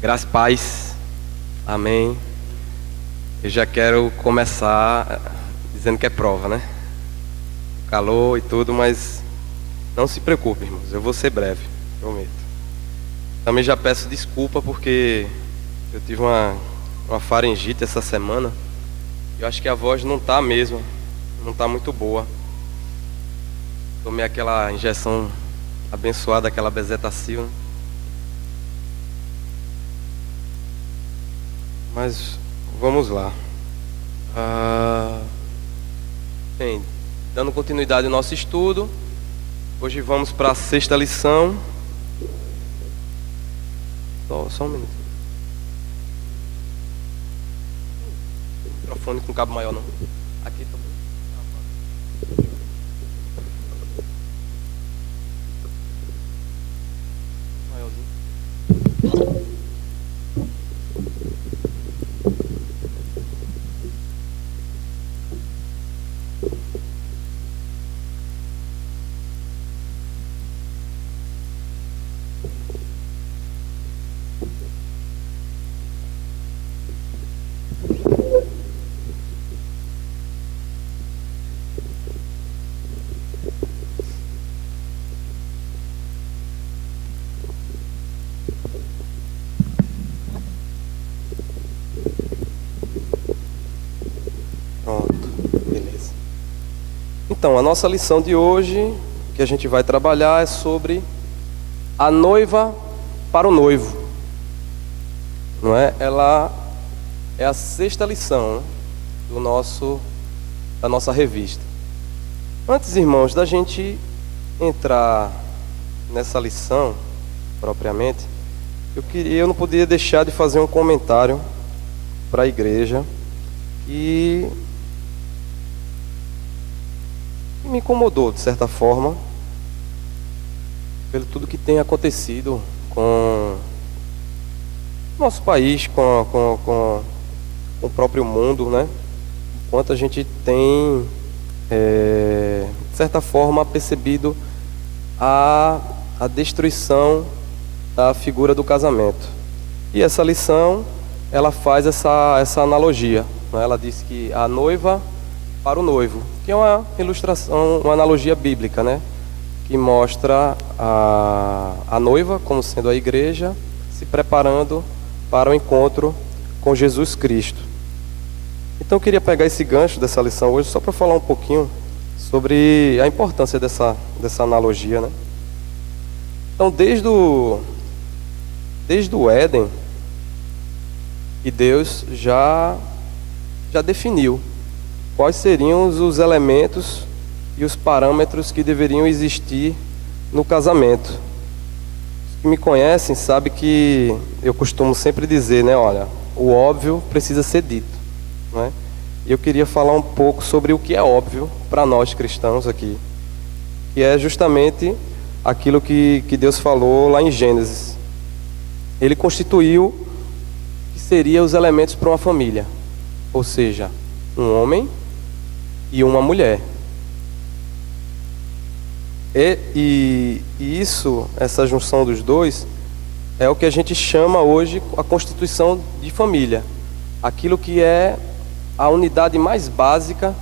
Graças e paz, amém. Eu já quero começar dizendo que é prova, né? Calor e tudo, mas não se preocupe, irmãos, eu vou ser breve, prometo. Também já peço desculpa porque eu tive uma faringite essa semana. Eu acho que a voz não tá mesmo, não tá muito boa. Tomei aquela injeção abençoada, aquela bezetacil, né? Mas vamos lá. Bem, dando continuidade ao nosso estudo, hoje vamos para a sexta lição. Só um minuto. Microfone com cabo maior não. Aqui também. Maiorzinho. Pronto, beleza. Então, a nossa lição de hoje, que a gente vai trabalhar, é sobre a noiva para o noivo. Não é? Ela é a sexta lição, né, da nossa revista. Antes, irmãos, da gente entrar nessa lição propriamente, eu não podia deixar de fazer um comentário para a igreja que me incomodou de certa forma pelo tudo que tem acontecido com nosso país, com o próprio mundo, né? Enquanto a gente tem, de certa forma, percebido a destruição da figura do casamento. E essa lição, ela faz essa analogia, né? Ela diz que a noiva para o noivo, que é uma ilustração, uma analogia bíblica, né? Que mostra a noiva como sendo a igreja se preparando para o encontro com Jesus Cristo. Então eu queria pegar esse gancho dessa lição hoje só para falar um pouquinho sobre a importância dessa analogia, né? Então desde o Éden, e Deus já definiu quais seriam os elementos e os parâmetros que deveriam existir no casamento. Os que me conhecem sabem que eu costumo sempre dizer, né, olha, o óbvio precisa ser dito, né? E eu queria falar um pouco sobre o que é óbvio para nós cristãos aqui, que é justamente aquilo que Deus falou lá em Gênesis. Ele constituiu que seria os elementos para uma família, ou seja, um homem e uma mulher. E isso, essa junção dos dois, é o que a gente chama hoje a constituição de família. Aquilo que é a unidade mais básica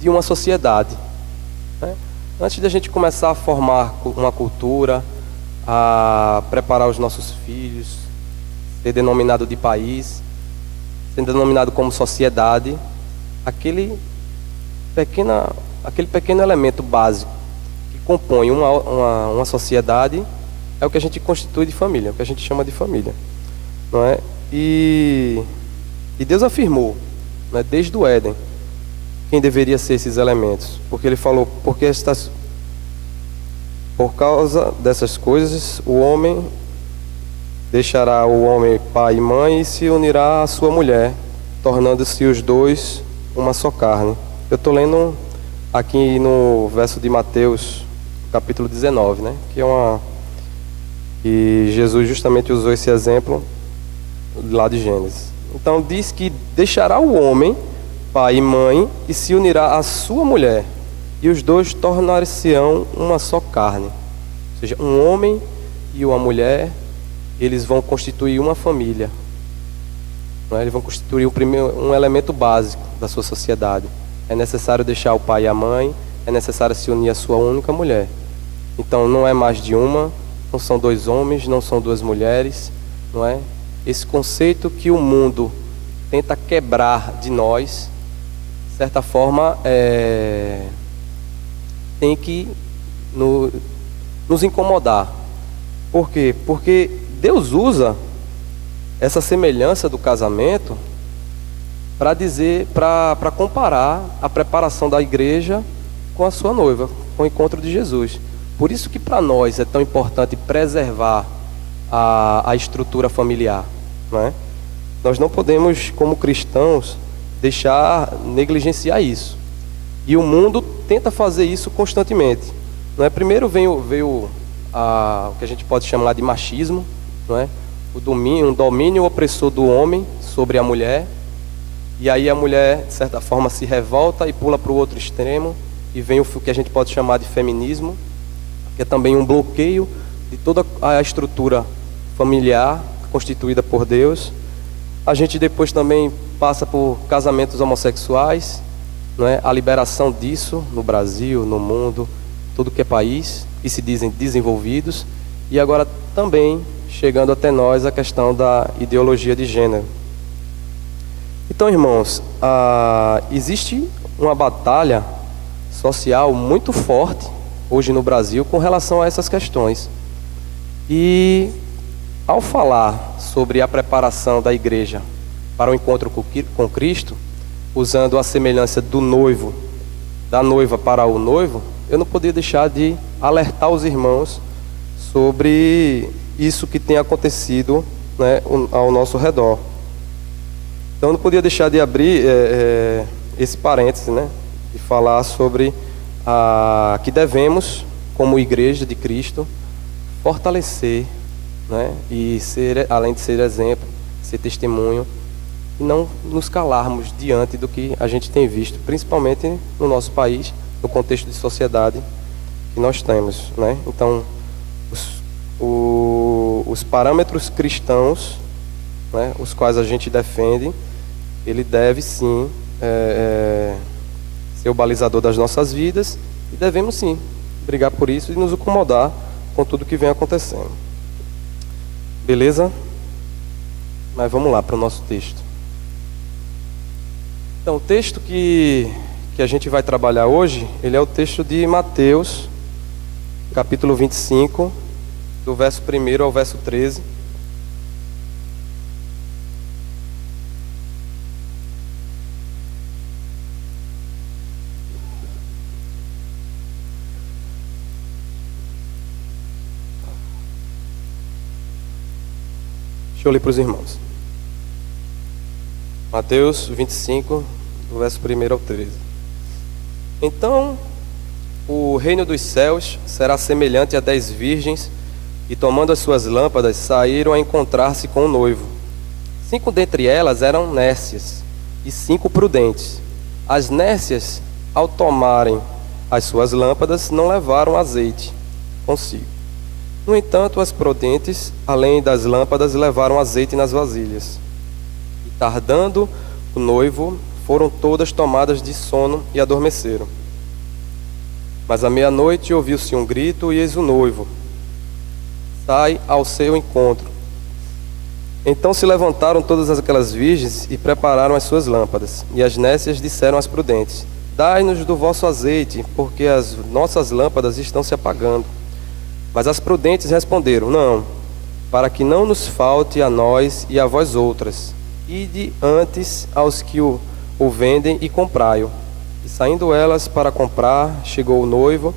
de uma sociedade, né? Antes de a gente começar a formar uma cultura, a preparar os nossos filhos, ser denominado de país, ser denominado como sociedade, aquele pequeno elemento básico que compõe uma sociedade é o que a gente constitui de família, é o que a gente chama de família, não é? E Deus afirmou, né, desde o Éden, quem deveria ser esses elementos, porque Ele falou, por causa dessas coisas, o homem deixará o homem pai e mãe e se unirá à sua mulher, tornando-se os dois uma só carne. Eu estou lendo aqui no verso de Mateus, capítulo 19, né? E Jesus justamente usou esse exemplo lá de Gênesis. Então diz que deixará o homem, pai e mãe, e se unirá à sua mulher, e os dois tornar-se-ão uma só carne. Ou seja, um homem e uma mulher eles vão constituir uma família, né? Eles vão constituir um elemento básico da sua sociedade. É necessário deixar o pai e a mãe, é necessário se unir à sua única mulher. Então não é mais de uma, não são dois homens, não são duas mulheres, não é? Esse conceito que o mundo tenta quebrar de nós, de certa forma, tem que nos incomodar. Por quê? Porque Deus usa essa semelhança do casamento para dizer, para comparar a preparação da igreja com a sua noiva, com o encontro de Jesus. Por isso que para nós é tão importante preservar a estrutura familiar, não é? Nós não podemos, como cristãos, negligenciar isso. E o mundo tenta fazer isso constantemente, não é? Primeiro veio o que a gente pode chamar de machismo, não é? Um domínio opressor do homem sobre a mulher, e aí a mulher, de certa forma, se revolta e pula para o outro extremo, e vem o que a gente pode chamar de feminismo, que é também um bloqueio de toda a estrutura familiar constituída por Deus. A gente depois também passa por casamentos homossexuais, não é? A liberação disso no Brasil, no mundo, tudo que é país, que se dizem desenvolvidos, e agora também chegando até nós a questão da ideologia de gênero. Então, irmãos, existe uma batalha social muito forte hoje no Brasil com relação a essas questões. E ao falar sobre a preparação da igreja para o encontro com Cristo, usando a semelhança do noivo, da noiva para o noivo, eu não podia deixar de alertar os irmãos sobre isso que tem acontecido, né, ao nosso redor. Então eu não podia deixar de abrir esse parêntese, né, de falar sobre que devemos, como igreja de Cristo, fortalecer, né, e além de ser exemplo, ser testemunho, e não nos calarmos diante do que a gente tem visto, principalmente no nosso país, no contexto de sociedade que nós temos, né? Então, os parâmetros cristãos, né, os quais a gente defende, ele deve sim ser o balizador das nossas vidas, e devemos sim brigar por isso e nos incomodar com tudo que vem acontecendo. Beleza? Mas vamos lá para o nosso texto. Então, o texto que a gente vai trabalhar hoje, ele é o texto de Mateus, capítulo 25, do verso 1 ao verso 13. Deixa eu ler para os irmãos. Mateus 25, do verso 1 ao 13. Então, o reino dos céus será semelhante a 10 virgens, e tomando as suas lâmpadas, saíram a encontrar-se com o noivo. 5 dentre elas eram nércias, e 5 prudentes. As nércias, ao tomarem as suas lâmpadas, não levaram azeite consigo. No entanto, as prudentes, além das lâmpadas, levaram azeite nas vasilhas. E tardando o noivo, foram todas tomadas de sono e adormeceram. Mas à meia-noite ouviu-se um grito, e eis o noivo sai ao seu encontro. Então se levantaram todas aquelas virgens e prepararam as suas lâmpadas. E as nécias disseram às prudentes: dai-nos do vosso azeite, porque as nossas lâmpadas estão se apagando. Mas as prudentes responderam: não, para que não nos falte a nós e a vós outras. Ide antes aos que o vendem e comprai-o. E saindo elas para comprar, chegou o noivo,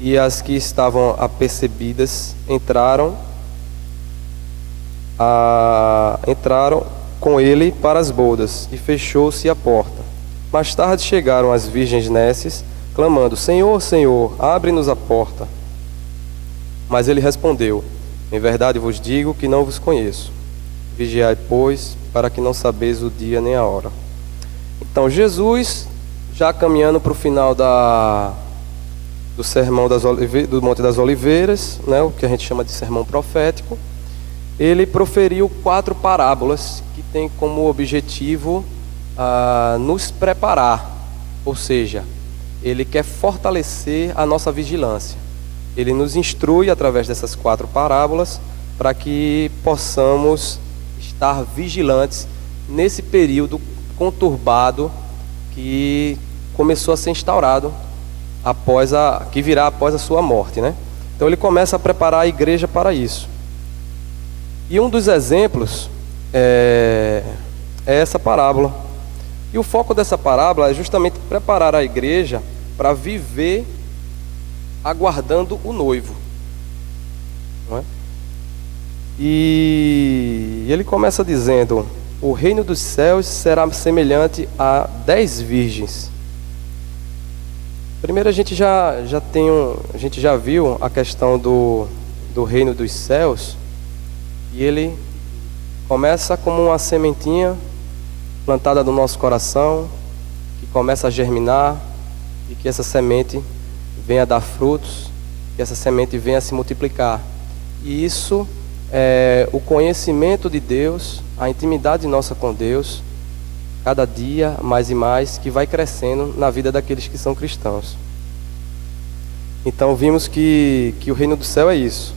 e as que estavam apercebidas entraram com ele para as bodas, e fechou-se a porta. Mais tarde chegaram as virgens nécias, clamando: Senhor, Senhor, abre-nos a porta. Mas ele respondeu: em verdade vos digo que não vos conheço. Vigiai, pois, para que não sabeis o dia nem a hora. Então Jesus, já caminhando para o final do sermão do Monte das Oliveiras, né, o que a gente chama de sermão profético, ele proferiu 4 parábolas que têm como objetivo nos preparar, ou seja, ele quer fortalecer a nossa vigilância. Ele nos instrui através dessas 4 parábolas para que possamos estar vigilantes nesse período conturbado que começou a ser instaurado que virá após a sua morte, né? Então ele começa a preparar a igreja para isso. E um dos exemplos é essa parábola. E o foco dessa parábola é justamente preparar a igreja para viver aguardando o noivo, não é? E ele começa dizendo: o reino dos céus será semelhante a 10 virgens. Primeiro a gente já viu a questão do reino dos céus, e ele começa como uma sementinha plantada no nosso coração, que começa a germinar, e que essa semente venha a dar frutos, que essa semente venha a se multiplicar. E isso é o conhecimento de Deus, a intimidade nossa com Deus, cada dia mais e mais, que vai crescendo na vida daqueles que são cristãos. Então vimos que o reino do céu é isso.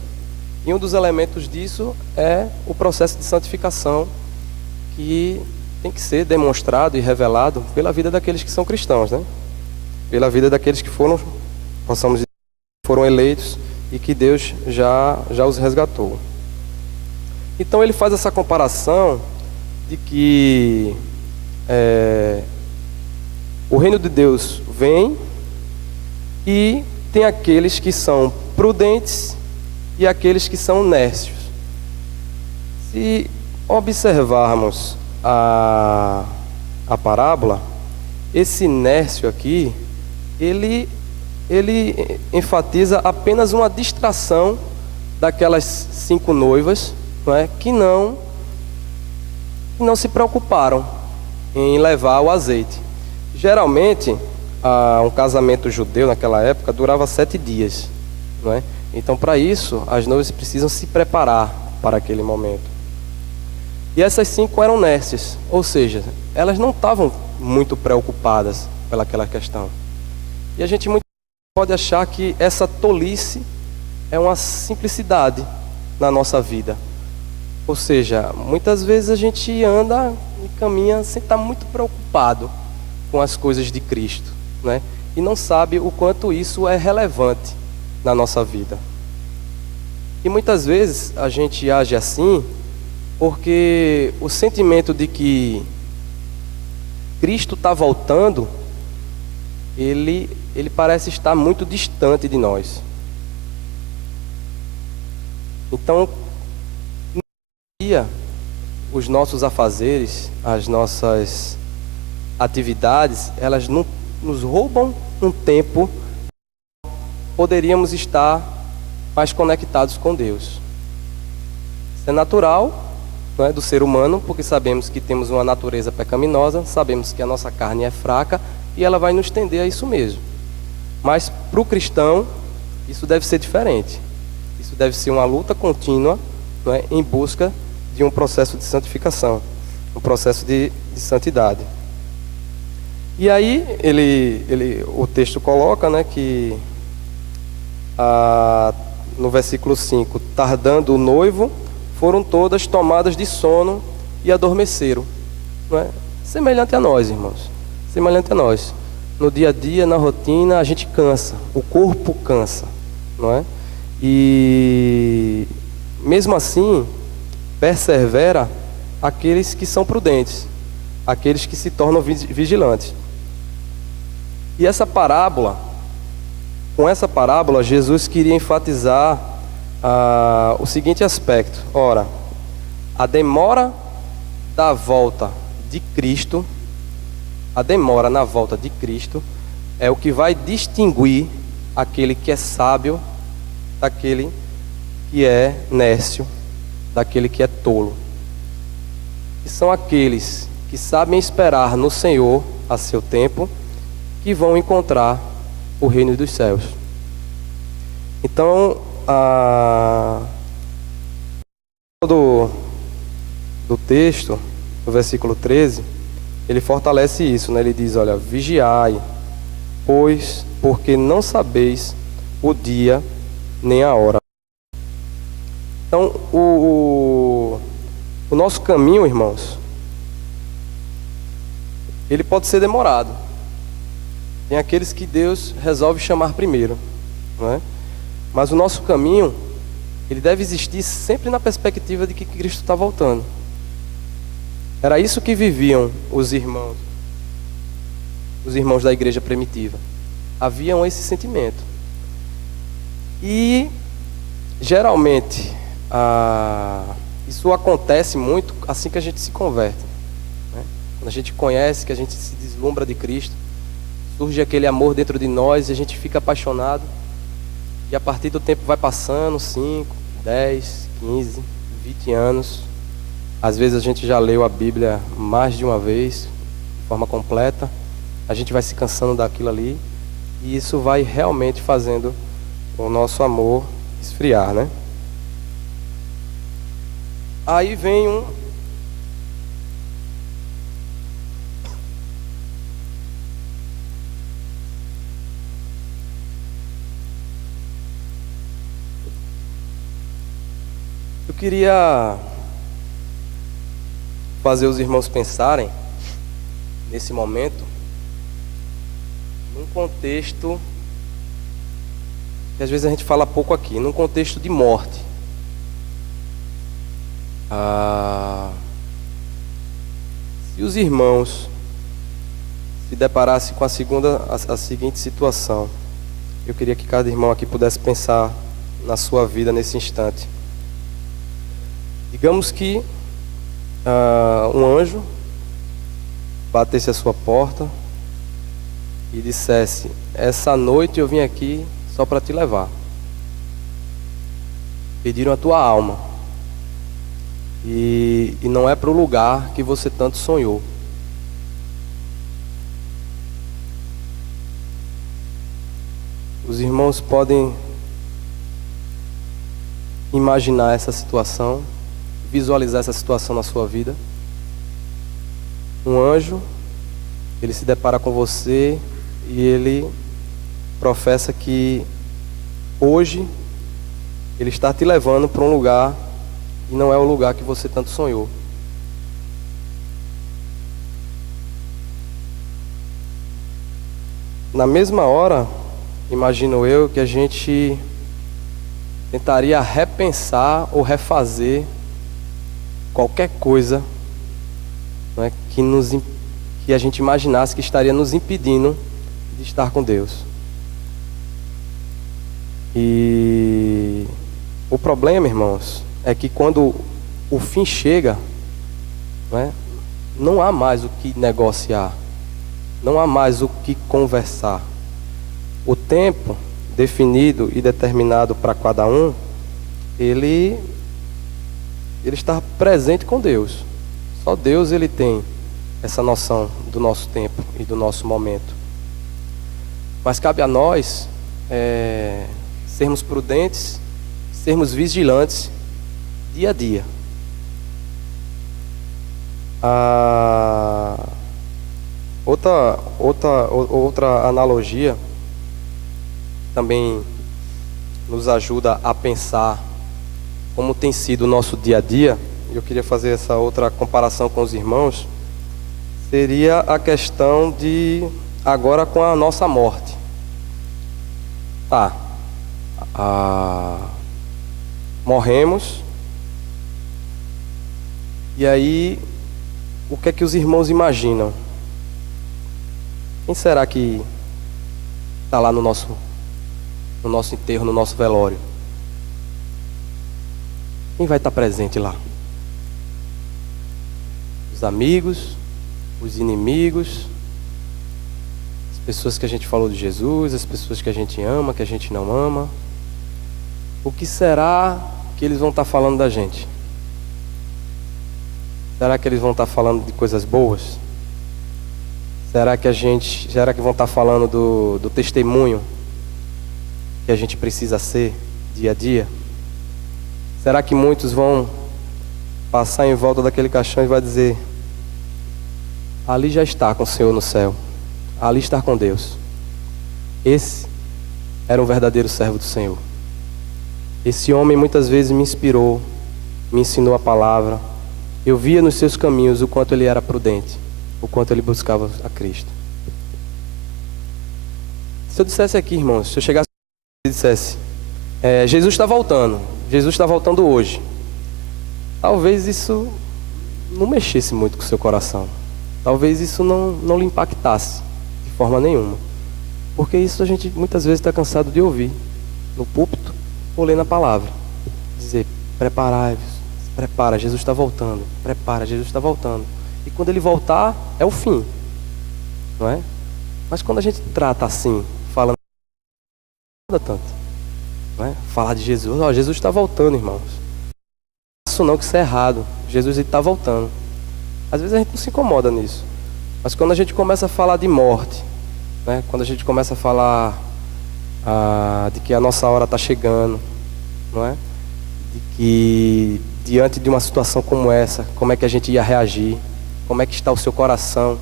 E um dos elementos disso é o processo de santificação, que tem que ser demonstrado e revelado pela vida daqueles que são cristãos, né? Pela vida daqueles que foram eleitos e que Deus já os resgatou. Então ele faz essa comparação de que o reino de Deus vem e tem aqueles que são prudentes e aqueles que são nércios. Se observarmos a parábola, esse nércio aqui, ele enfatiza apenas uma distração daquelas 5 noivas, não é? que não se preocuparam em levar o azeite. Geralmente, um casamento judeu naquela época durava 7 dias, não é? Então, para isso, as noivas precisam se preparar para aquele momento. E essas 5 eram nércias, ou seja, elas não estavam muito preocupadas pelaquela questão. E a gente muito pode achar que essa tolice é uma simplicidade na nossa vida. Ou seja, muitas vezes a gente anda e caminha sem estar muito preocupado com as coisas de Cristo, né? E não sabe o quanto isso é relevante na nossa vida. E muitas vezes a gente age assim porque o sentimento de que Cristo está voltando, ele parece estar muito distante de nós. Então, os nossos afazeres, as nossas atividades, elas nos roubam um tempo, poderíamos estar mais conectados com Deus. Isso é natural, não é, do ser humano, porque sabemos que temos uma natureza pecaminosa, sabemos que a nossa carne é fraca e ela vai nos tender a isso mesmo. Mas para o cristão, isso deve ser diferente. Isso deve ser uma luta contínua, não é, em busca de um processo de santificação, um processo de santidade. E aí o texto coloca, né, que no versículo 5, tardando o noivo, foram todas tomadas de sono e adormeceram, não é? Semelhante a nós, irmãos, semelhante a nós. No dia a dia, na rotina, a gente cansa, o corpo cansa, não é? E mesmo assim, persevera aqueles que são prudentes, aqueles que se tornam vigilantes. E com essa parábola, Jesus queria enfatizar o seguinte aspecto. Ora, a demora da volta de Cristo, a demora na volta de Cristo, é o que vai distinguir aquele que é sábio daquele que é nércio, daquele que é tolo. E são aqueles que sabem esperar no Senhor a seu tempo, que vão encontrar o reino dos céus. Então, do, do texto, no versículo 13, ele fortalece isso, né? Ele diz, olha, vigiai, pois, porque não sabeis o dia nem a hora. Então, o nosso caminho, irmãos, ele pode ser demorado. Tem aqueles que Deus resolve chamar primeiro, não é? Mas o nosso caminho, ele deve existir sempre na perspectiva de que Cristo está voltando. Era isso que viviam os irmãos da igreja primitiva. Haviam esse sentimento. E, geralmente, isso acontece muito assim que a gente se converte, né? Quando a gente conhece, que a gente se deslumbra de Cristo, surge aquele amor dentro de nós e a gente fica apaixonado. E a partir do tempo vai passando, 5, 10, 15, 20 anos. Às vezes a gente já leu a Bíblia mais de uma vez, de forma completa. A gente vai se cansando daquilo ali. E isso vai realmente fazendo o nosso amor esfriar, né? Aí vem Eu queria fazer os irmãos pensarem, nesse momento, num contexto que às vezes a gente fala pouco aqui, num contexto de morte. Se os irmãos se deparassem com a seguinte situação, eu queria que cada irmão aqui pudesse pensar na sua vida nesse instante. Digamos que um anjo batesse a sua porta e dissesse: essa noite eu vim aqui só para te levar. Pediram a tua alma e não é para o lugar que você tanto sonhou. Os irmãos podem imaginar essa situação, visualizar essa situação na sua vida. Um anjo, ele se depara com você e ele professa que hoje ele está te levando para um lugar e não é o lugar que você tanto sonhou. Na mesma hora, imagino eu, que a gente tentaria repensar ou refazer qualquer coisa, não é, que a gente imaginasse que estaria nos impedindo de estar com Deus. E o problema, irmãos, é que quando o fim chega, não há mais o que negociar, não há mais o que conversar. O tempo definido e determinado para cada um, ele está presente com Deus. Só Deus ele tem essa noção do nosso tempo e do nosso momento. Mas cabe a nós sermos prudentes, sermos vigilantes dia a dia. Outra analogia também nos ajuda a pensar como tem sido o nosso dia a dia. Eu queria fazer essa outra comparação com os irmãos. Seria a questão de agora com a nossa morte. Morremos. E aí, o que é que os irmãos imaginam? Quem será que está lá no nosso enterro, no nosso velório? Quem vai estar presente lá? Os amigos, os inimigos, as pessoas que a gente falou de Jesus, as pessoas que a gente ama, que a gente não ama. O que será que eles vão estar falando da gente? Será que eles vão estar falando de coisas boas? Será que vão estar falando do testemunho que a gente precisa ser dia a dia? Será que muitos vão passar em volta daquele caixão e vai dizer: ali já está com o Senhor no céu, ali está com Deus. Esse era um verdadeiro servo do Senhor. Esse homem muitas vezes me inspirou, me ensinou a palavra. Eu via nos seus caminhos o quanto ele era prudente, o quanto ele buscava a Cristo. Se eu dissesse aqui, irmãos, se eu chegasse e dissesse: Jesus está voltando hoje, talvez isso não mexesse muito com o seu coração. Talvez isso não lhe impactasse de forma nenhuma. Porque isso a gente muitas vezes está cansado de ouvir no púlpito ou ler na palavra. Dizer: preparai-vos, prepara, Jesus está voltando. Prepara, Jesus está voltando. E quando ele voltar, é o fim, não é? Mas quando a gente trata assim, falando tanto, não é? Falar de Jesus: Jesus está voltando, irmãos. Isso não, que isso é errado. Jesus está voltando. Às vezes a gente não se incomoda nisso. Mas quando a gente começa a falar de morte, né? Quando a gente começa a falar de que a nossa hora está chegando, não é? De que diante de uma situação como essa, como é que a gente ia reagir? Como é que está o seu coração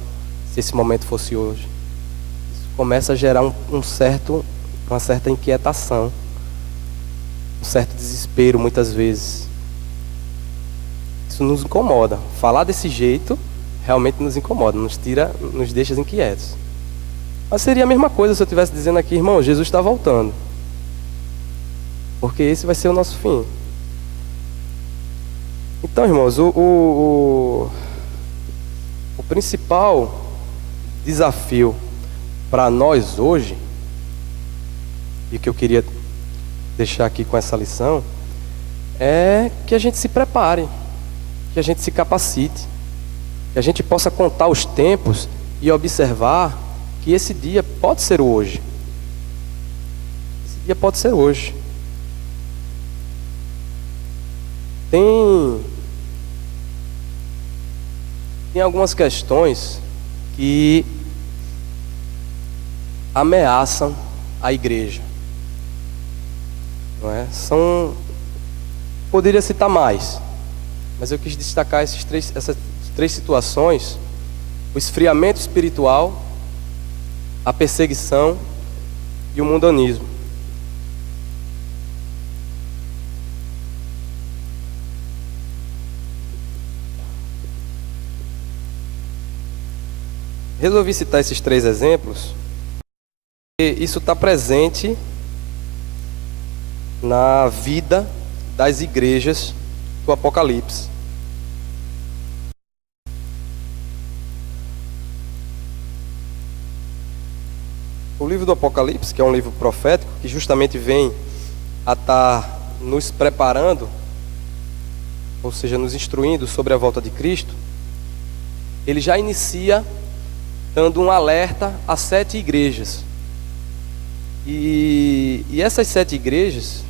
se esse momento fosse hoje? Isso começa a gerar uma certa inquietação, um certo desespero muitas vezes. Isso nos incomoda. Falar desse jeito realmente nos incomoda, nos deixa inquietos. Mas seria a mesma coisa se eu estivesse dizendo aqui: irmão, Jesus está voltando. Porque esse vai ser o nosso fim. Então, irmãos, o principal desafio para nós hoje, e que eu queria deixar aqui com essa lição, é que a gente se prepare, que a gente se capacite, que a gente possa contar os tempos e observar que esse dia pode ser hoje. Esse dia pode ser hoje. Tem algumas questões que ameaçam a igreja, não é? Poderia citar mais, mas eu quis destacar essas três situações: o esfriamento espiritual, a perseguição e o mundanismo. Resolvi citar esses três exemplos, porque isso está presente na vida das igrejas do Apocalipse. O livro do Apocalipse, que é um livro profético, que justamente vem a estar nos preparando, ou seja, nos instruindo sobre a volta de Cristo, ele já inicia dando um alerta a 7 igrejas. E essas 7 igrejas,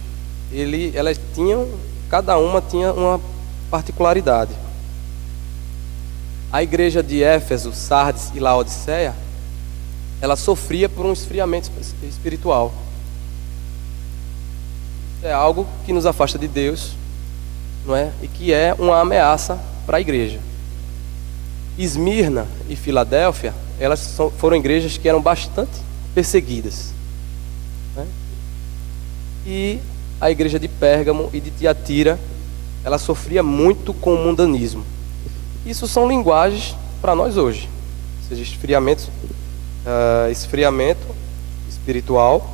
cada uma tinha uma particularidade. A igreja de Éfeso, Sardes e Laodiceia, ela sofria por um esfriamento espiritual. É algo que nos afasta de Deus, não é? E que é uma ameaça para a igreja. Esmirna e Filadélfia, foram igrejas que eram bastante perseguidas, né? E a igreja de Pérgamo e de Tiatira, ela sofria muito com o mundanismo. Isso são linguagens para nós hoje, ou seja, esfriamento espiritual,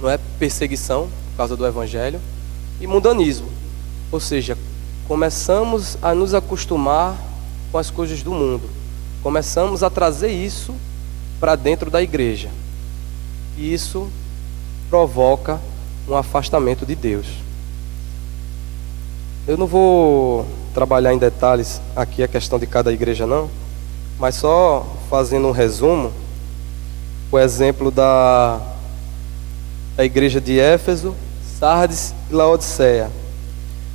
não é? Perseguição por causa do evangelho, e mundanismo, ou seja, começamos a nos acostumar com as coisas do mundo, começamos a trazer isso para dentro da igreja, e isso provoca um afastamento de Deus. Eu não vou trabalhar em detalhes aqui a questão de cada igreja não, mas só fazendo um resumo, o exemplo da igreja de Éfeso, Sardes e Laodiceia.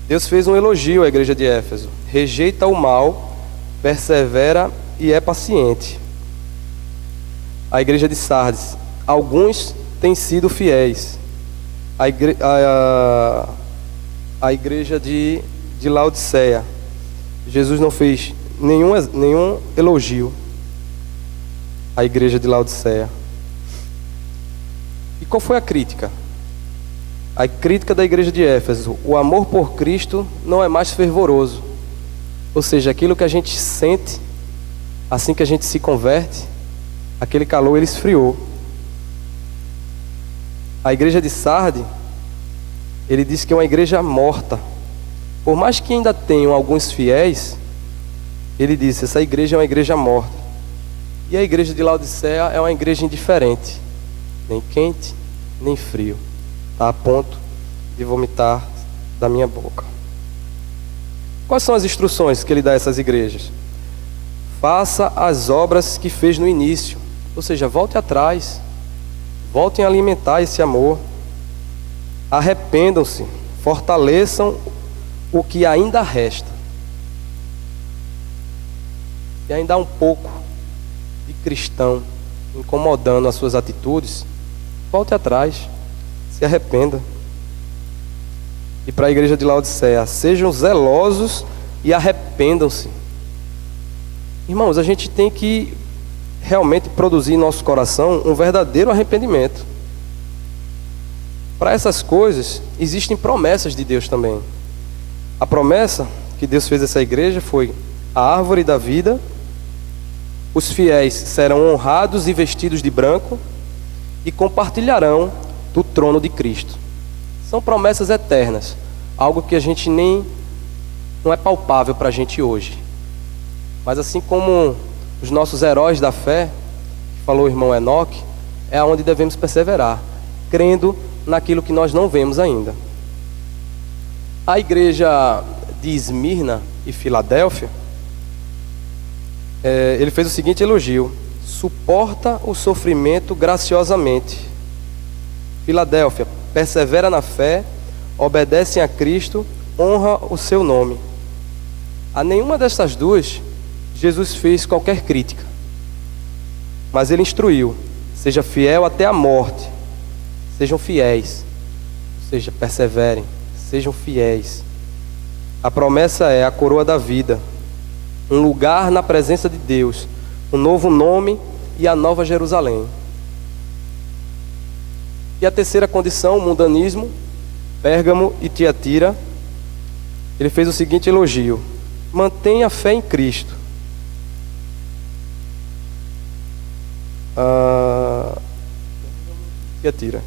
Deus fez um elogio à igreja de Éfeso: rejeita o mal, persevera e é paciente. A igreja de Sardes: alguns têm sido fiéis. A igreja de Laodiceia: Jesus não fez nenhum elogio à igreja de Laodiceia. E qual foi a crítica? A crítica da igreja de Éfeso: o amor por Cristo não é mais fervoroso. Ou seja, aquilo que a gente sente assim que a gente se converte, aquele calor ele esfriou. A igreja de Sarde, ele disse que é uma igreja morta. Por mais que ainda tenham alguns fiéis, ele disse: essa igreja é uma igreja morta. E a igreja de Laodiceia é uma igreja indiferente, nem quente, nem frio. Está a ponto de vomitar da minha boca. Quais são as instruções que ele dá a essas igrejas? Faça as obras que fez no início. Ou seja, volte atrás. Voltem a alimentar esse amor. Arrependam-se. Fortaleçam o que ainda resta. E ainda há um pouco de cristão incomodando as suas atitudes, volte atrás. Se arrependa. E para a igreja de Laodiceia: sejam zelosos e arrependam-se. Irmãos, a gente tem que realmente produzir em nosso coração um verdadeiro arrependimento. Para essas coisas existem promessas de Deus também. A promessa que Deus fez a essa igreja foi a árvore da vida. Os fiéis serão honrados e vestidos de branco e compartilharão do trono de Cristo. São promessas eternas, algo que a gente não é palpável para a gente hoje. Mas assim como os nossos heróis da fé, que falou o irmão Enoque, é onde devemos perseverar, crendo naquilo que nós não vemos ainda. A igreja de Esmirna e Filadélfia, ele fez o seguinte elogio: suporta o sofrimento graciosamente. Filadélfia, persevera na fé, obedece a Cristo, honra o seu nome. A nenhuma dessas duas Jesus fez qualquer crítica, mas ele instruiu: seja fiel até a morte. Sejam fiéis, ou seja, perseverem, sejam fiéis. A promessa é a coroa da vida, um lugar na presença de Deus, um novo nome e a nova Jerusalém. E a terceira condição, o mundanismo, Pérgamo e Tiatira, ele fez o seguinte elogio: mantenha a fé em Cristo. Tiatira.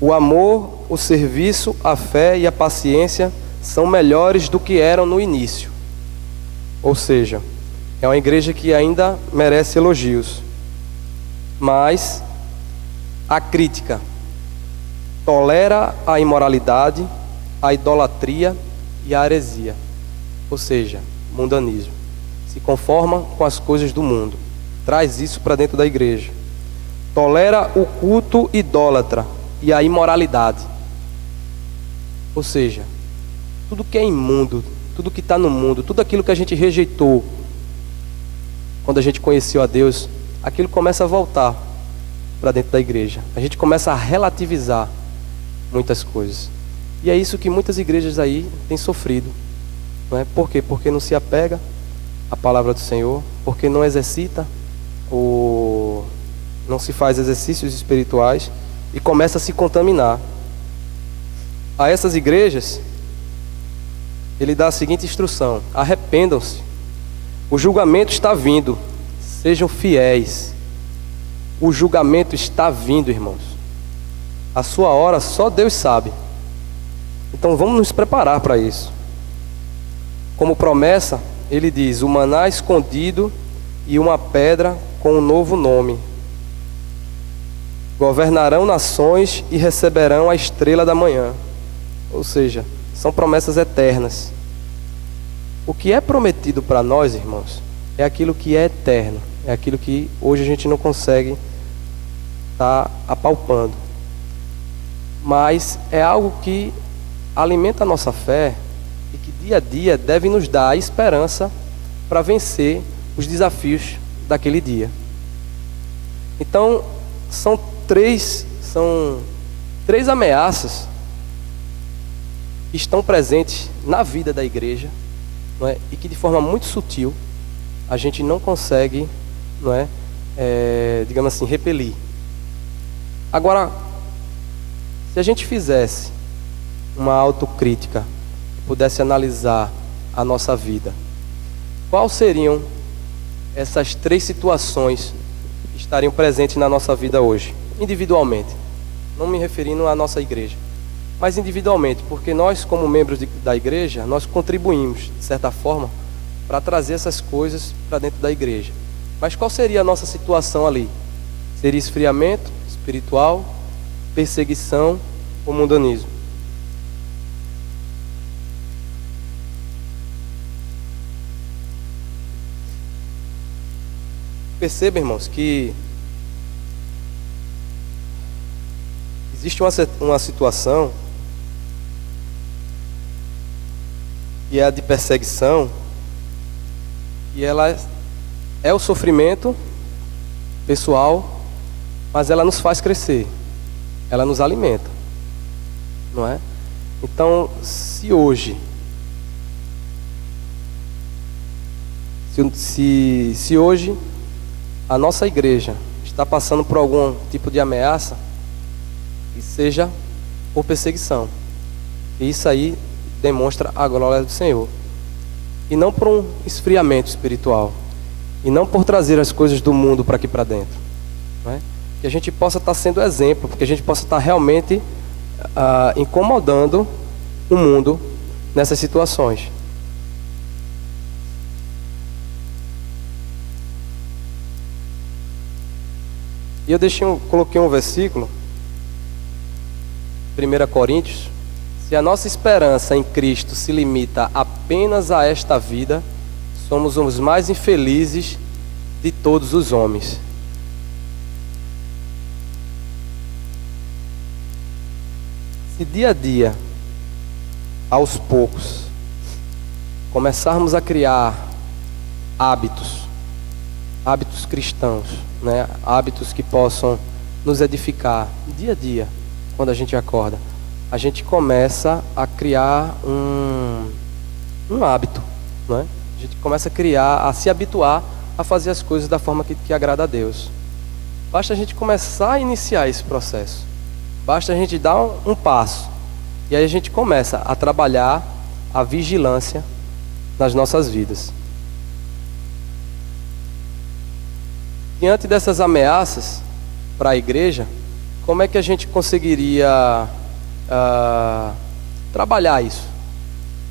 O amor, o serviço, a fé e a paciência são melhores do que eram no início. Ou seja, é uma igreja que ainda merece elogios. Mas a crítica: tolera a imoralidade, a idolatria e a heresia. Ou seja, mundanismo. Se conforma com as coisas do mundo. Traz isso para dentro da igreja. Tolera o culto idólatra e a imoralidade. Ou seja, tudo que é imundo, tudo que está no mundo, tudo aquilo que a gente rejeitou quando a gente conheceu a Deus, aquilo começa a voltar para dentro da igreja. A gente começa a relativizar muitas coisas. E é isso que muitas igrejas aí têm sofrido. Não é? Por quê? Porque não se apega à palavra do Senhor, porque não exercita, não se faz exercícios espirituais e começa a se contaminar. A essas igrejas, ele dá a seguinte instrução: arrependam-se. O julgamento está vindo. Sejam fiéis. O julgamento está vindo, irmãos. A sua hora só Deus sabe. Então vamos nos preparar para isso. Como promessa, ele diz: o maná escondido e uma pedra com um novo nome. Governarão nações e receberão a estrela da manhã. Ou seja, são promessas eternas. O que é prometido para nós, irmãos, é aquilo que é eterno. É aquilo que hoje a gente não consegue estar apalpando. Mas é algo que alimenta a nossa fé e que dia a dia deve nos dar a esperança para vencer os desafios daquele dia. Então, são três ameaças que estão presentes na vida da igreja não é? E que de forma muito sutil a gente não consegue, não é? Digamos assim, repelir. Agora, se a gente fizesse uma autocrítica, pudesse analisar a nossa vida, quais seriam essas 3 situações que estariam presentes na nossa vida hoje, individualmente? Não me referindo à nossa igreja, mas individualmente, porque nós, como membros da igreja, nós contribuímos, de certa forma, para trazer essas coisas para dentro da igreja. Mas qual seria a nossa situação ali? Seria esfriamento espiritual, perseguição ou mundanismo? Perceba, irmãos, que existe uma situação que é a de perseguição, e ela é o sofrimento pessoal, mas ela nos faz crescer, ela nos alimenta, não é? Então, se hoje, se hoje a nossa igreja está passando por algum tipo de ameaça, que seja por perseguição, e isso aí demonstra a glória do Senhor, e não por um esfriamento espiritual, e não por trazer as coisas do mundo para aqui para dentro, não é? Que a gente possa estar sendo exemplo, porque a gente possa estar realmente incomodando o mundo nessas situações. E eu coloquei um versículo, 1 Coríntios: se a nossa esperança em Cristo se limita apenas a esta vida, somos os mais infelizes de todos os homens. Se dia a dia, aos poucos, começarmos a criar hábitos cristãos, né? Hábitos que possam nos edificar dia a dia, quando a gente acorda, a gente começa a criar um hábito, né? A gente começa a se habituar a fazer as coisas da forma que agrada a Deus. Basta a gente começar a iniciar esse processo, basta a gente dar um passo, e aí a gente começa a trabalhar a vigilância nas nossas vidas. Diante dessas ameaças para a igreja, como é que a gente conseguiria trabalhar isso?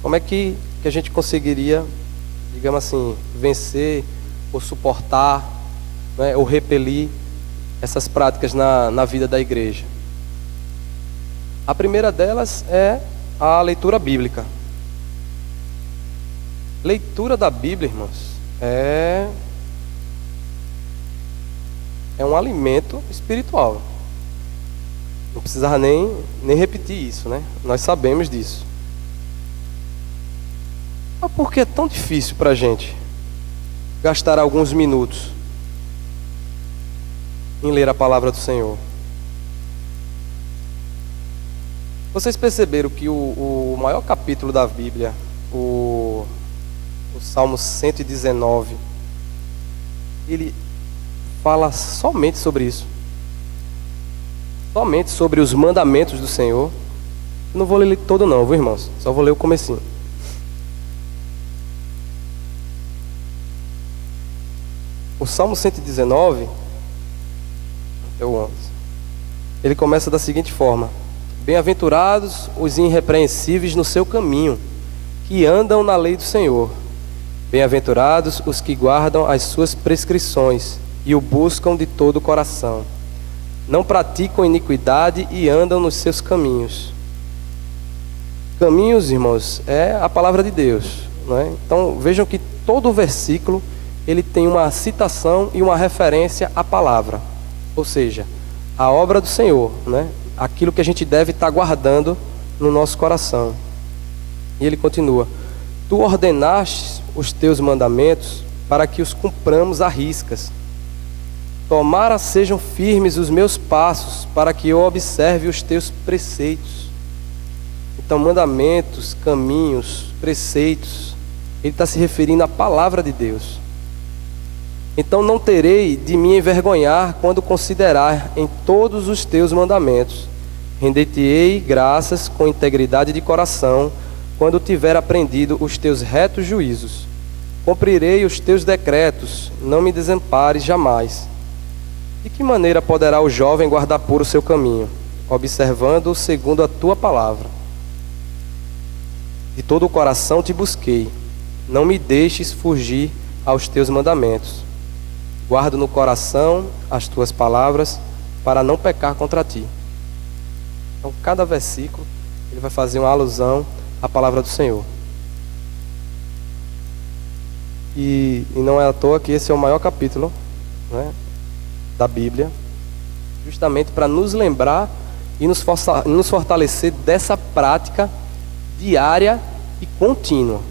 Como é que a gente conseguiria, digamos assim, vencer ou suportar, né, ou repelir essas práticas na vida da igreja? A primeira delas é a leitura bíblica. Leitura da Bíblia, irmãos, é um alimento espiritual. Não precisava nem repetir isso, né? Nós sabemos disso. Mas por que é tão difícil para a gente gastar alguns minutos em ler a palavra do Senhor? Vocês perceberam que o maior capítulo da Bíblia, o Salmo 119, ele fala somente sobre isso, somente sobre os mandamentos do Senhor. Eu não vou ler todo não, viu, irmãos? Só vou ler o comecinho. O Salmo 119, até o 11, ele começa da seguinte forma: bem-aventurados os irrepreensíveis no seu caminho, que andam na lei do Senhor. Bem-aventurados os que guardam as suas prescrições e o buscam de todo o coração. Não praticam iniquidade e andam nos seus caminhos. Caminhos, irmãos, é a palavra de Deus, não é? Então vejam que todo o versículo ele tem uma citação e uma referência à palavra, ou seja, a obra do Senhor, né? Aquilo que a gente deve estar guardando no nosso coração. E ele continua: tu ordenaste os teus mandamentos para que os cumpramos à riscas. Tomara sejam firmes os meus passos, para que eu observe os teus preceitos. Então, mandamentos, caminhos, preceitos Ele está se referindo à palavra de Deus. Então não terei de me envergonhar quando considerar em todos os teus mandamentos. Render-te-ei graças com integridade de coração, quando tiver aprendido os teus retos juízos. Cumprirei os teus decretos, não me desampares jamais. De que maneira poderá o jovem guardar puro o seu caminho? Observando segundo a tua palavra. De todo o coração te busquei, não me deixes fugir aos teus mandamentos. Guardo no coração as tuas palavras, para não pecar contra ti. Então, cada versículo, ele vai fazer uma alusão à palavra do Senhor. E não é à toa que esse é o maior capítulo, né, da Bíblia, justamente para nos lembrar e nos fortalecer dessa prática diária e contínua.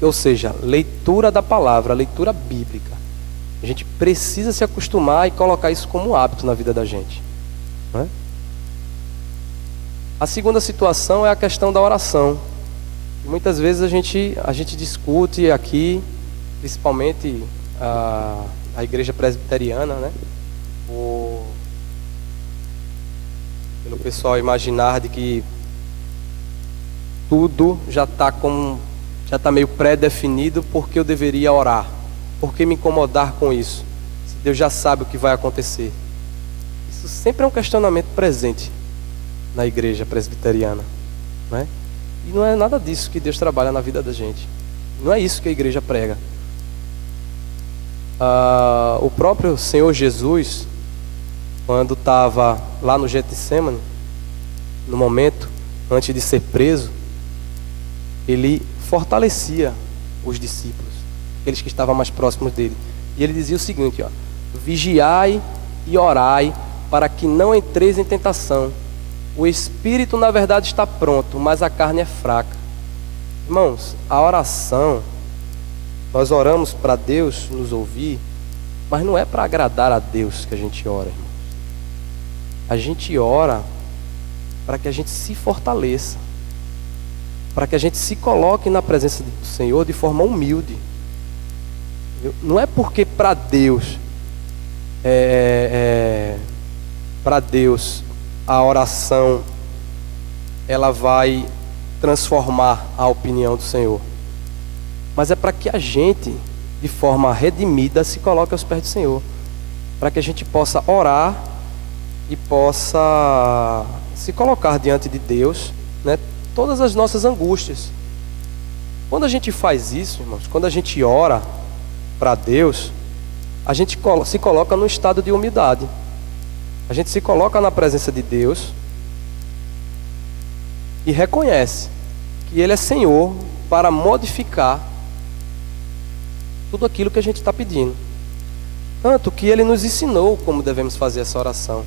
Ou seja, leitura da palavra, leitura bíblica. A gente precisa se acostumar e colocar isso como hábito na vida da gente, né? A segunda situação é a questão da oração. Muitas vezes a gente discute aqui, principalmente a igreja presbiteriana, né? Pelo pessoal imaginar de que tudo já está meio pré-definido, porque eu deveria orar. Por que me incomodar com isso? Se Deus já sabe o que vai acontecer. Isso sempre é um questionamento presente na igreja presbiteriana, né? E não é nada disso que Deus trabalha na vida da gente. Não é isso que a igreja prega. O próprio Senhor Jesus, quando estava lá no Getsêmani, no momento antes de ser preso, ele fortalecia os discípulos, aqueles que estavam mais próximos dele. E ele dizia o seguinte, vigiai e orai para que não entreis em tentação. O espírito na verdade está pronto, mas a carne é fraca. Irmãos, a oração, nós oramos para Deus nos ouvir, mas não é para agradar a Deus que a gente ora, irmãos. A gente ora para que a gente se fortaleça, para que a gente se coloque na presença do Senhor de forma humilde. Não é porque para Deus a oração ela vai transformar a opinião do Senhor, mas é para que a gente, de forma redimida, se coloque aos pés do Senhor, para que a gente possa orar e possa se colocar diante de Deus, né, todas as nossas angústias. Quando a gente faz isso, irmãos, quando a gente ora para Deus, a gente se coloca num estado de humildade. A gente se coloca na presença de Deus e reconhece que Ele é Senhor para modificar tudo aquilo que a gente está pedindo. Tanto que Ele nos ensinou como devemos fazer essa oração.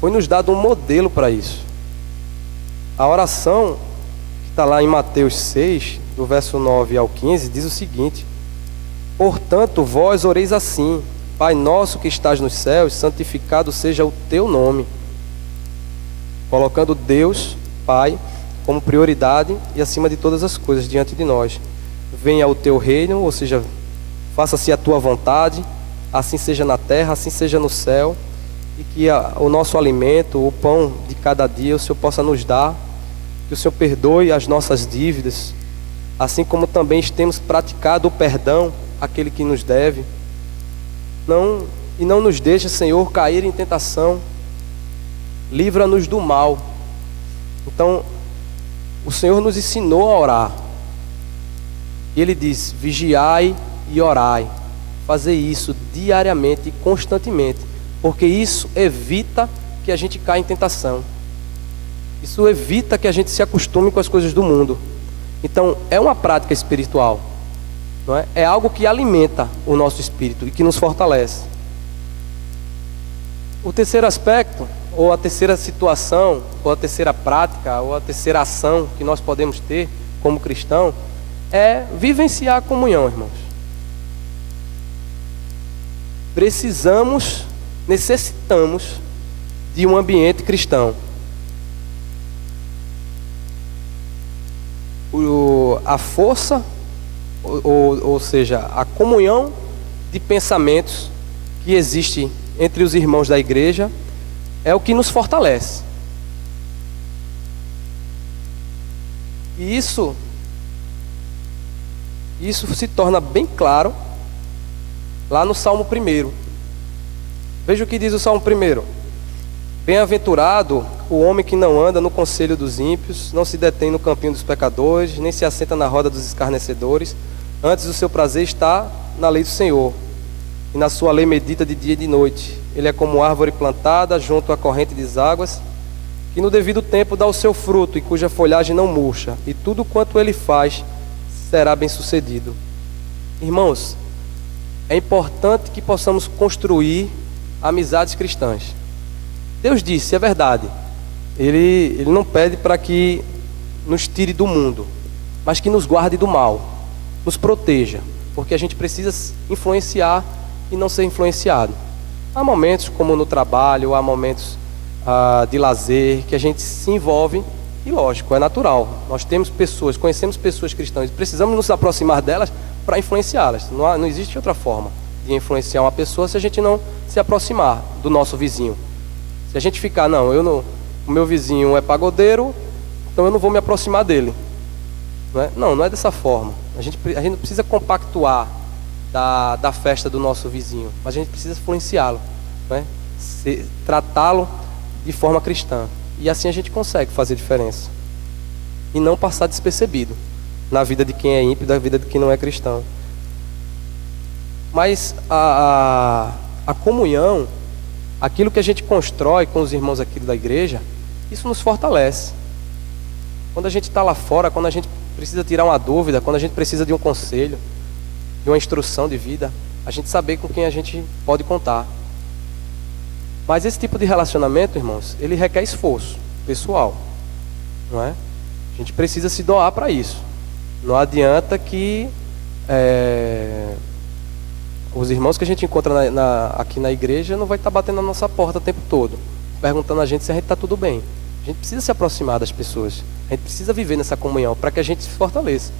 Foi nos dado um modelo para isso. A oração que está lá em Mateus 6, do verso 9 ao 15, diz o seguinte: portanto, vós oreis assim: Pai nosso que estás nos céus, santificado seja o teu nome. Colocando Deus, Pai, como prioridade e acima de todas as coisas diante de nós. Venha o teu reino, ou seja, faça-se a tua vontade, assim seja na terra, assim seja no céu. E que o nosso alimento, o pão de cada dia, o Senhor possa nos dar. Que o Senhor perdoe as nossas dívidas, assim como também temos praticado o perdão àquele que nos deve. Não nos deixe, Senhor, cair em tentação. Livra-nos do mal. Então, o Senhor nos ensinou a orar. E Ele diz: vigiai e orai. Fazer isso diariamente e constantemente, porque isso evita que a gente caia em tentação. Isso evita que a gente se acostume com as coisas do mundo. Então, é uma prática espiritual, não é? É algo que alimenta o nosso espírito e que nos fortalece. O terceiro aspecto, ou a terceira situação, ou a terceira prática, ou a terceira ação que nós podemos ter como cristão, é vivenciar a comunhão, irmãos. Necessitamos de um ambiente cristão. A força ou seja, a comunhão de pensamentos que existe entre os irmãos da igreja é o que nos fortalece. E isso se torna bem claro lá no Salmo 1. Veja o que diz o Salmo 1. Bem-aventurado o homem que não anda no conselho dos ímpios, não se detém no caminho dos pecadores, nem se assenta na roda dos escarnecedores. Antes o seu prazer está na lei do Senhor, e na sua lei medita de dia e de noite. Ele é como árvore plantada junto à corrente de águas, que no devido tempo dá o seu fruto, e cuja folhagem não murcha, e tudo quanto ele faz será bem sucedido. Irmãos, é importante que possamos construir amizades cristãs. Deus disse, é verdade, Ele não pede para que nos tire do mundo, mas que nos guarde do mal, nos proteja, porque a gente precisa influenciar e não ser influenciado. Há momentos como no trabalho, há momentos de lazer, que a gente se envolve, e lógico, é natural. Nós temos pessoas, conhecemos pessoas cristãs, precisamos nos aproximar delas para influenciá-las. Não existe outra forma de influenciar uma pessoa se a gente não se aproximar do nosso vizinho. Se a gente ficar, o meu vizinho é pagodeiro, então eu não vou me aproximar dele. Não é dessa forma. A gente não precisa compactuar da festa do nosso vizinho, mas a gente precisa influenciá-lo, tratá-lo de forma cristã. E assim a gente consegue fazer diferença. E não passar despercebido na vida de quem é ímpio, da vida de quem não é cristão. Mas a comunhão, aquilo que a gente constrói com os irmãos aqui da igreja, isso nos fortalece. Quando a gente está lá fora, quando a gente precisa tirar uma dúvida, quando a gente precisa de um conselho, de uma instrução de vida, a gente saber com quem a gente pode contar. Mas esse tipo de relacionamento, irmãos, ele requer esforço pessoal, não é? A gente precisa se doar para isso. Não adianta que os irmãos que a gente encontra aqui na igreja não vai estar batendo na nossa porta o tempo todo, perguntando a gente se a gente está tudo bem. A gente precisa se aproximar das pessoas. A gente precisa viver nessa comunhão para que a gente se fortaleça.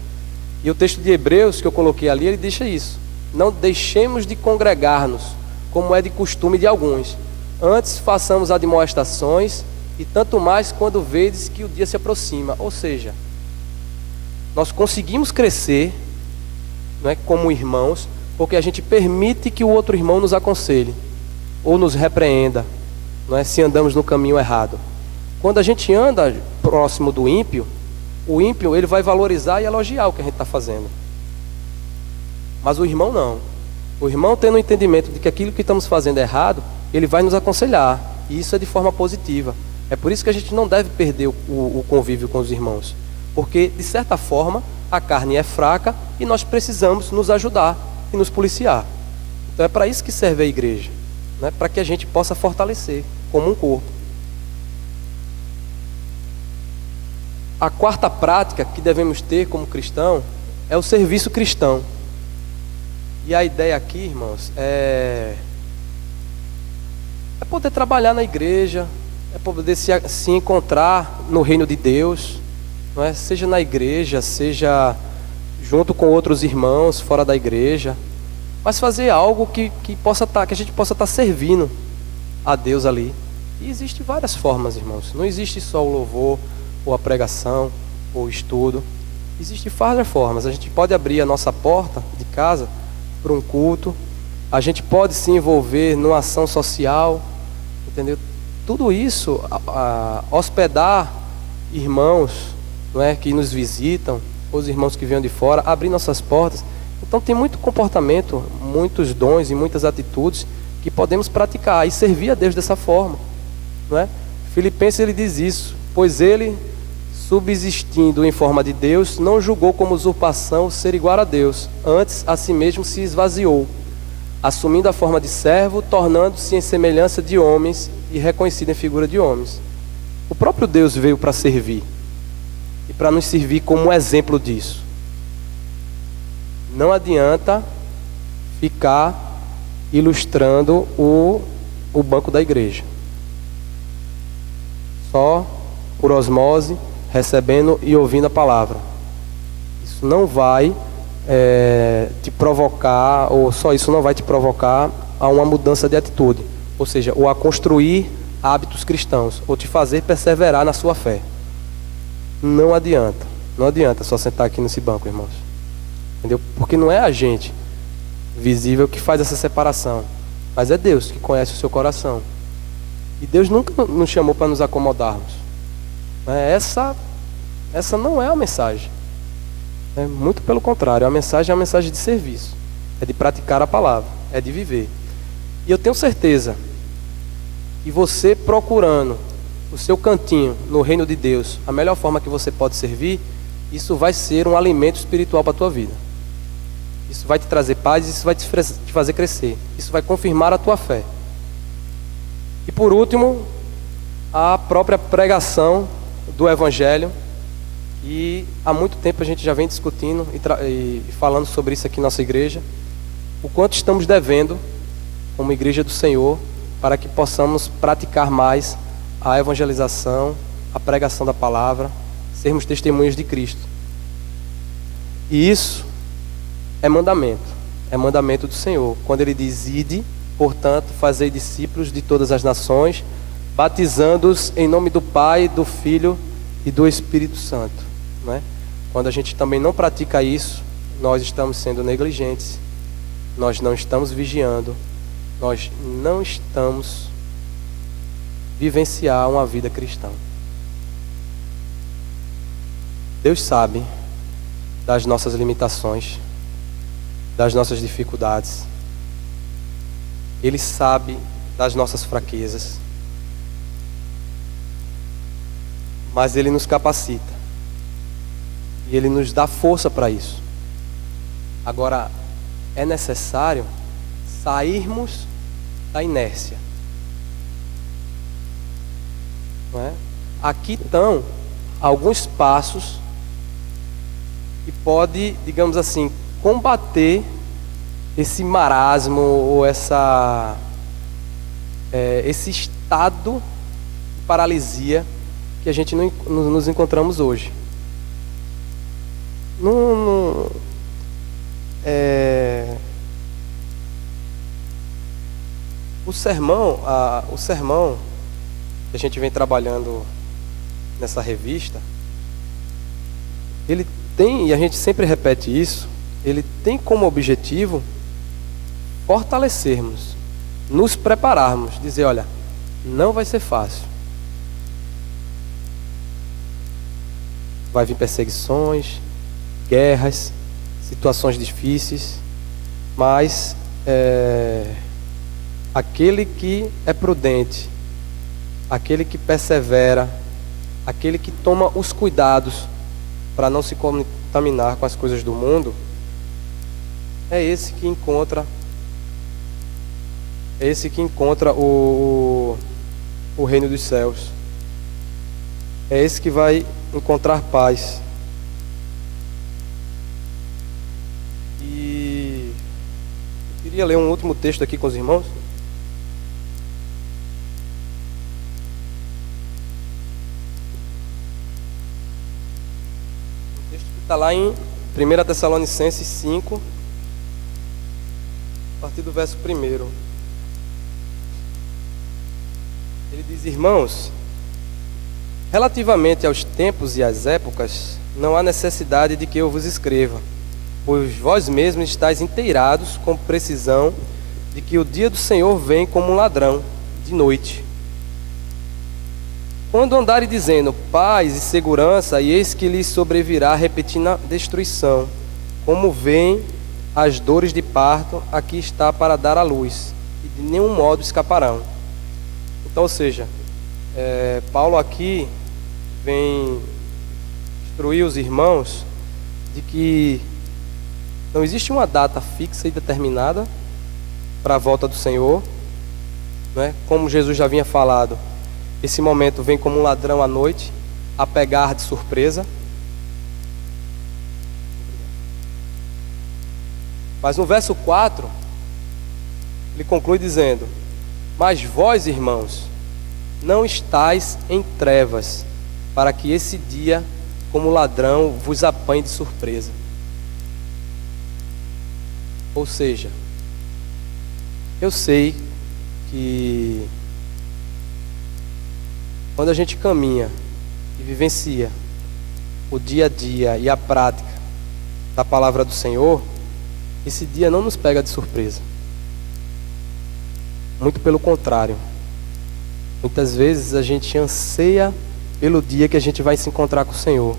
E o texto de Hebreus que eu coloquei ali, ele deixa isso. Não deixemos de congregar-nos, como é de costume de alguns. Antes façamos admoestações, e tanto mais quando vedes que o dia se aproxima. Ou seja, nós conseguimos crescer, como irmãos, porque a gente permite que o outro irmão nos aconselhe, ou nos repreenda, se andamos no caminho errado. Quando a gente anda próximo do ímpio, o ímpio ele vai valorizar e elogiar o que a gente está fazendo. Mas o irmão não. O irmão, tendo o entendimento de que aquilo que estamos fazendo é errado, ele vai nos aconselhar. E isso é de forma positiva. É por isso que a gente não deve perder o convívio com os irmãos. Porque, de certa forma, a carne é fraca e nós precisamos nos ajudar e nos policiar. Então é para isso que serve a igreja. Para que a gente possa fortalecer como um corpo. A quarta prática que devemos ter como cristão é o serviço cristão. E a ideia aqui, irmãos, é poder trabalhar na igreja, é poder se encontrar no reino de Deus, seja na igreja, seja junto com outros irmãos fora da igreja, mas fazer algo que a gente possa estar servindo a Deus ali. E existem várias formas, irmãos. Não existe só o louvor, ou a pregação, ou o estudo. Existem várias formas. A gente pode abrir a nossa porta de casa para um culto. A gente pode se envolver numa ação social, entendeu? Tudo isso, hospedar irmãos, que nos visitam, os irmãos que vêm de fora, abrir nossas portas. Então tem muito comportamento, muitos dons e muitas atitudes que podemos praticar e servir a Deus dessa forma, Filipenses ele diz isso, pois ele, subsistindo em forma de Deus, não julgou como usurpação ser igual a Deus, antes a si mesmo se esvaziou, assumindo a forma de servo, tornando-se em semelhança de homens e reconhecido em figura de homens. O próprio Deus veio para servir e para nos servir como um exemplo disso. Não adianta ficar ilustrando o banco da igreja, só por osmose, recebendo e ouvindo a palavra. Isso não vai te provocar, ou só isso não vai te provocar a uma mudança de atitude, ou seja, ou a construir hábitos cristãos, ou te fazer perseverar na sua fé. Não adianta só sentar aqui nesse banco, irmãos. Entendeu? Porque não é a gente visível que faz essa separação, mas é Deus que conhece o seu coração. E Deus nunca nos chamou para nos acomodarmos. Essa não é a mensagem. Muito pelo contrário, a mensagem é uma mensagem de serviço, é de praticar a palavra, é de viver. E eu tenho certeza que você procurando o seu cantinho no reino de Deus, a melhor forma que você pode servir, isso vai ser um alimento espiritual para a tua vida. Isso vai te trazer paz, isso vai te fazer crescer, isso vai confirmar a tua fé. E por último, a própria pregação do Evangelho. E há muito tempo a gente já vem discutindo e falando sobre isso aqui na nossa igreja, o quanto estamos devendo como igreja do Senhor para que possamos praticar mais a evangelização, a pregação da palavra, sermos testemunhas de Cristo. E isso é mandamento do Senhor, quando Ele diz: ide, portanto, fazei discípulos de todas as nações, batizando-os em nome do Pai, do Filho e do Espírito Santo. Não é? Quando a gente também não pratica isso, nós estamos sendo negligentes, nós não estamos vigiando, nós não estamos vivenciar uma vida cristã. Deus sabe das nossas limitações, das nossas dificuldades. Ele sabe das nossas fraquezas. Mas Ele nos capacita. E Ele nos dá força para isso. Agora, é necessário sairmos da inércia. Não é? Aqui estão alguns passos que pode, digamos assim, combater esse marasmo ou esse estado de paralisia que a gente nos encontramos hoje. O sermão que a gente vem trabalhando nessa revista, ele tem, e a gente sempre repete isso, ele tem como objetivo fortalecermos, nos prepararmos, dizer: olha, não vai ser fácil. Vai vir perseguições, guerras, situações difíceis, mas aquele que é prudente, aquele que persevera, aquele que toma os cuidados para não se contaminar com as coisas do mundo, é esse que encontra o reino dos céus. É esse que vai encontrar paz. E eu queria ler um último texto aqui com os irmãos. O texto que está lá em 1 Tessalonicenses 5, a partir do verso 1. Ele diz: irmãos, relativamente aos tempos e às épocas, não há necessidade de que eu vos escreva, pois vós mesmos estáis inteirados com precisão de que o dia do Senhor vem como um ladrão, de noite. Quando andarem dizendo paz e segurança, e eis que lhes sobrevirá repentina destruição, como vêm as dores de parto, aqui está para dar à luz, e de nenhum modo escaparão. Então, ou seja, Paulo aqui vem instruir os irmãos de que não existe uma data fixa e determinada para a volta do Senhor, né? Como Jesus já havia falado, esse momento vem como um ladrão à noite, a pegar de surpresa. Mas no verso 4, ele conclui dizendo: mas vós, irmãos, não estáis em trevas, para que esse dia, como ladrão, vos apanhe de surpresa. Ou seja, eu sei que quando a gente caminha e vivencia o dia a dia e a prática da palavra do Senhor, esse dia não nos pega de surpresa. Muito pelo contrário. Muitas vezes a gente anseia pelo dia que a gente vai se encontrar com o Senhor,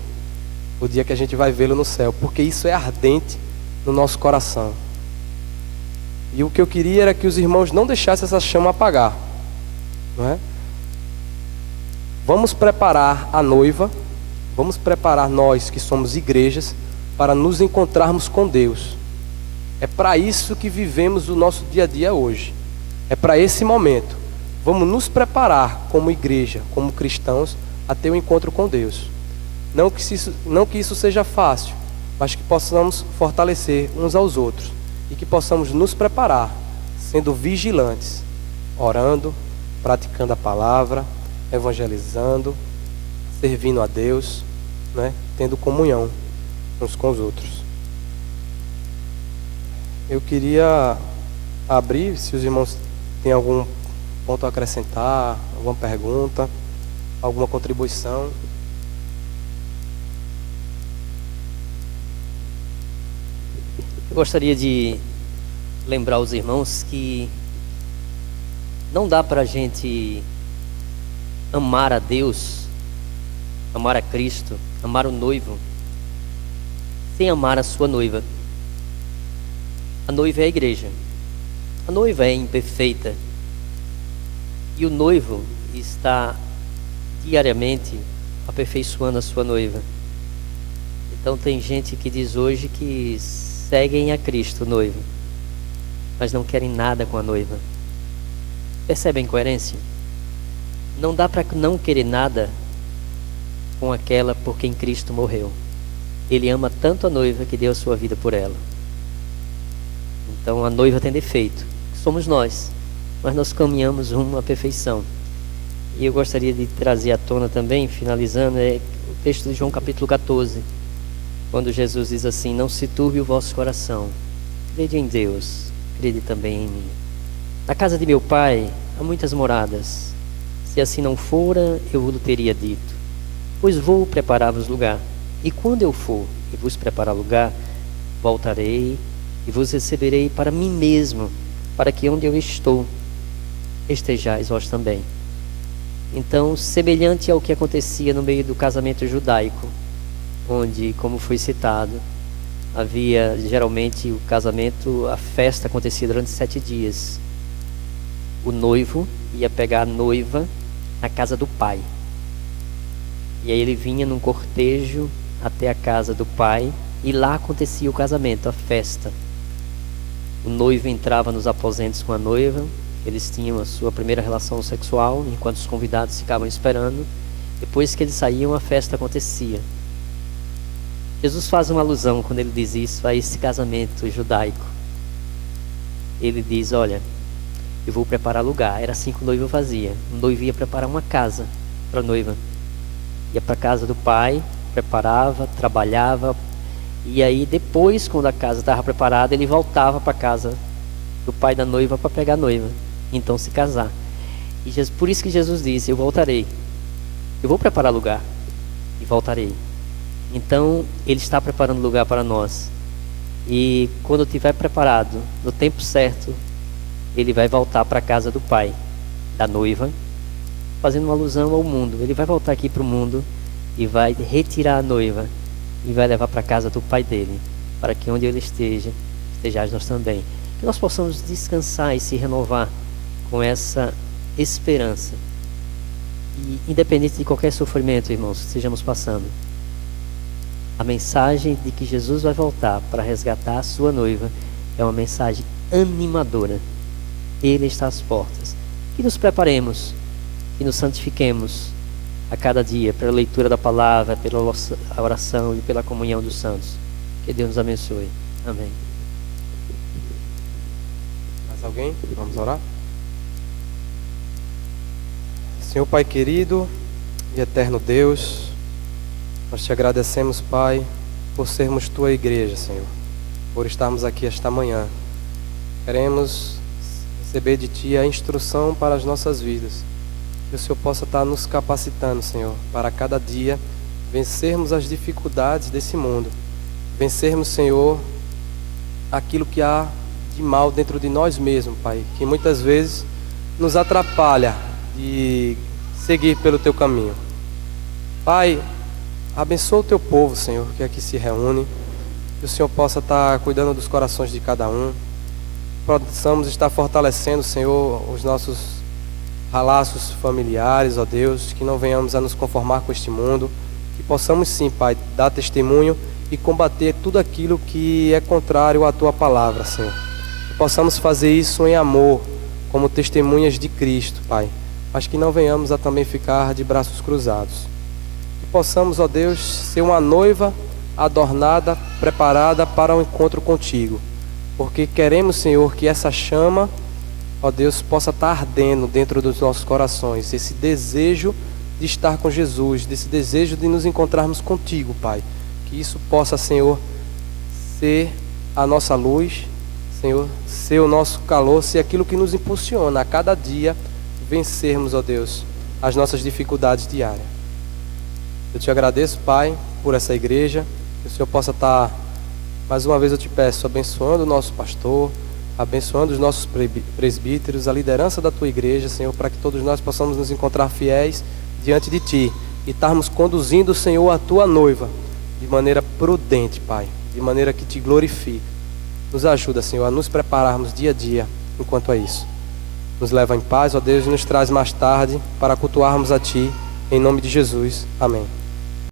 o dia que a gente vai vê-lo no céu, porque isso é ardente no nosso coração. E o que eu queria era que os irmãos não deixassem essa chama apagar, não é? Vamos preparar a noiva, vamos preparar nós que somos igrejas para nos encontrarmos com Deus. É para isso que vivemos o nosso dia a dia hoje. É para esse momento. Vamos nos preparar como igreja, como cristãos, a ter um encontro com Deus. Não que isso seja fácil, mas que possamos fortalecer uns aos outros e que possamos nos preparar, sendo vigilantes, orando, praticando a palavra, evangelizando, servindo a Deus, né? Tendo comunhão uns com os outros. Eu queria abrir, se os irmãos têm algum ponto a acrescentar, alguma pergunta, alguma contribuição. Eu gostaria de lembrar os irmãos que não dá para a gente amar a Deus, amar a Cristo, amar o noivo, sem amar a sua noiva. A noiva é a igreja. A noiva é imperfeita. E o noivo está diariamente aperfeiçoando a sua noiva. Então tem gente que diz hoje que seguem a Cristo, noivo, mas não querem nada com a noiva. Percebem a incoerência? Não dá para não querer nada com aquela por quem Cristo morreu. Ele ama tanto a noiva que deu a sua vida por ela. Então a noiva tem defeito, somos nós, mas nós caminhamos rumo à perfeição. E eu gostaria de trazer à tona também, finalizando, o texto de João capítulo 14, quando Jesus diz assim: não se turbe o vosso coração, crede em Deus, crede também em mim. Na casa de meu pai há muitas moradas, se assim não fora, eu vos teria dito, pois vou preparar-vos lugar. E quando eu for e vos preparar lugar, voltarei e vos receberei para mim mesmo, para que onde eu estou, estejais vós também. Então, semelhante ao que acontecia no meio do casamento judaico, onde, como foi citado, havia geralmente o casamento, a festa acontecia durante 7 dias. O noivo ia pegar a noiva na casa do pai. E aí ele vinha num cortejo até a casa do pai, e lá acontecia o casamento, a festa. O noivo entrava nos aposentos com a noiva, eles tinham a sua primeira relação sexual, enquanto os convidados ficavam esperando. Depois que eles saíam, a festa acontecia. Jesus faz uma alusão, quando ele diz isso, a esse casamento judaico. Ele diz: olha, eu vou preparar lugar. Era assim que o noivo fazia. O noivo ia preparar uma casa para a noiva. Ia para a casa do pai, preparava, trabalhava. E aí depois, quando a casa estava preparada, ele voltava para a casa do pai da noiva para pegar a noiva. Então se casar. E Jesus, por isso que Jesus disse: eu voltarei. Eu vou preparar lugar e voltarei. Então ele está preparando lugar para nós. E quando estiver preparado, no tempo certo, ele vai voltar para a casa do pai da noiva, fazendo uma alusão ao mundo. Ele vai voltar aqui para o mundo e vai retirar a noiva e vai levar para a casa do pai dele, para que onde ele esteja, estejais nós também. Que nós possamos descansar e se renovar com essa esperança. E independente de qualquer sofrimento, irmãos, que estejamos passando, a mensagem de que Jesus vai voltar para resgatar a sua noiva é uma mensagem animadora. Ele está às portas. Que nos preparemos, que nos santifiquemos a cada dia pela leitura da palavra, pela oração e pela comunhão dos santos. Que Deus nos abençoe. Amém. Mais alguém? Vamos orar? Senhor Pai querido e eterno Deus, nós te agradecemos, Pai, por sermos tua igreja, Senhor, por estarmos aqui esta manhã Queremos receber de Ti a instrução para as nossas vidas. Que o Senhor possa estar nos capacitando, Senhor, para cada dia vencermos as dificuldades desse mundo. Vencermos, Senhor, aquilo que há de mal dentro de nós mesmos, Pai, que muitas vezes nos atrapalha de seguir pelo Teu caminho. Pai, abençoa o Teu povo, Senhor, que aqui se reúne. Que o Senhor possa estar cuidando dos corações de cada um. Possamos estar fortalecendo, Senhor, os nossos laços familiares, ó Deus. Que não venhamos a nos conformar com este mundo. Que possamos sim, Pai, dar testemunho e combater tudo aquilo que é contrário à Tua palavra, Senhor. Que possamos fazer isso em amor, como testemunhas de Cristo, Pai. Mas que não venhamos a também ficar de braços cruzados. Que possamos, ó Deus, ser uma noiva adornada, preparada para o encontro contigo. Porque queremos, Senhor, que essa chama, ó Deus, possa estar ardendo dentro dos nossos corações. Esse desejo de estar com Jesus, desse desejo de nos encontrarmos contigo, Pai. Que isso possa, Senhor, ser a nossa luz, Senhor, ser o nosso calor, ser aquilo que nos impulsiona a cada dia vencermos, ó Deus, as nossas dificuldades diárias. Eu te agradeço, Pai, por essa igreja. Que o Senhor possa estar, mais uma vez eu te peço, abençoando o nosso pastor, abençoando os nossos presbíteros, a liderança da tua igreja, Senhor, para que todos nós possamos nos encontrar fiéis diante de ti e estarmos conduzindo, Senhor, a tua noiva de maneira prudente, Pai, de maneira que te glorifique. Nos ajuda, Senhor, a nos prepararmos dia a dia enquanto a isso. Nos leva em paz, ó Deus, e nos traz mais tarde para cultuarmos a Ti, em nome de Jesus. Amém.